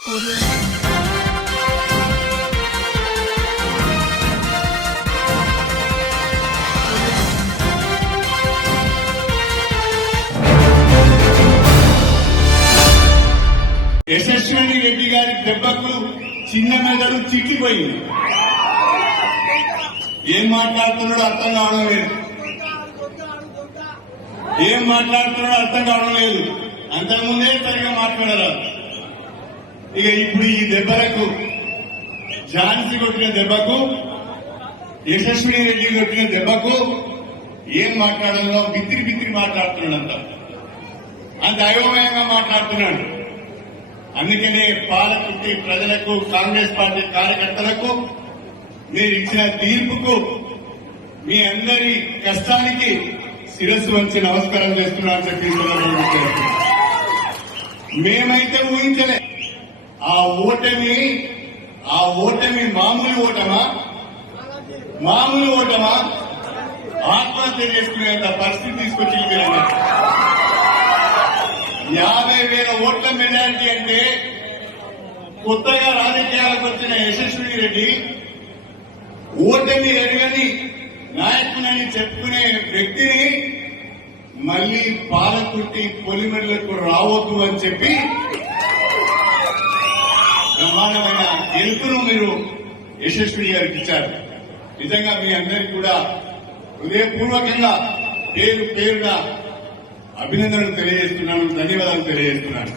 యశస్విని రెడ్డి గారి దెబ్బకు చిన్న మెదడు చిక్కిపోయింది. ఏం మాట్లాడుతున్నాడో అర్థం కావడం లేదు. ఏం మాట్లాడుతున్నాడో అర్థం కావడం లేదు. అంతకుముందే సరిగా మాట్లాడరాదు. ఇక ఇప్పుడు ఈ దెబ్బలకు, ఝాన్సీ కొట్టిన దెబ్బకు, యశస్విని రెడ్డి కొట్టిన దెబ్బకు ఏం మాట్లాడాలో బిత్తిరి బిత్తిరి మాట్లాడుతున్నాడంట. అంత అయోమయంగా మాట్లాడుతున్నాడు. అందుకనే పాలకుకి, ప్రజలకు, కాంగ్రెస్ పార్టీ కార్యకర్తలకు మీరు ఇచ్చిన తీర్పుకు, మీ అందరి కష్టానికి శిరస్సు వంచి నమస్కారం చేస్తున్నారని చెప్పి మేమైతే ఊహించలే. ఆ ఓటమి మామూలు ఓటమా? ఆత్మహత్య చేసుకునేంత పరిస్థితి తీసుకొచ్చి 50,000 ఓట్ల మెజారిటీ అంటే కొత్తగా రాజకీయాలకు వచ్చిన యశస్విని రెడ్డి ఓటమి ఎరగని నాయకునని చెప్పుకునే వ్యక్తిని మళ్లీ పాలకుర్తి పొలిమెర్లకు రావద్దు అని చెప్పి బ్రహ్మాండమైన గెలుపును మీరు యశస్విని గారికి ఇచ్చారు. నిజంగా మీ అందరికీ కూడా హృదయపూర్వకంగా పేరున అభినందనలు తెలియజేస్తున్నాను, ధన్యవాదాలు తెలియజేస్తున్నాను.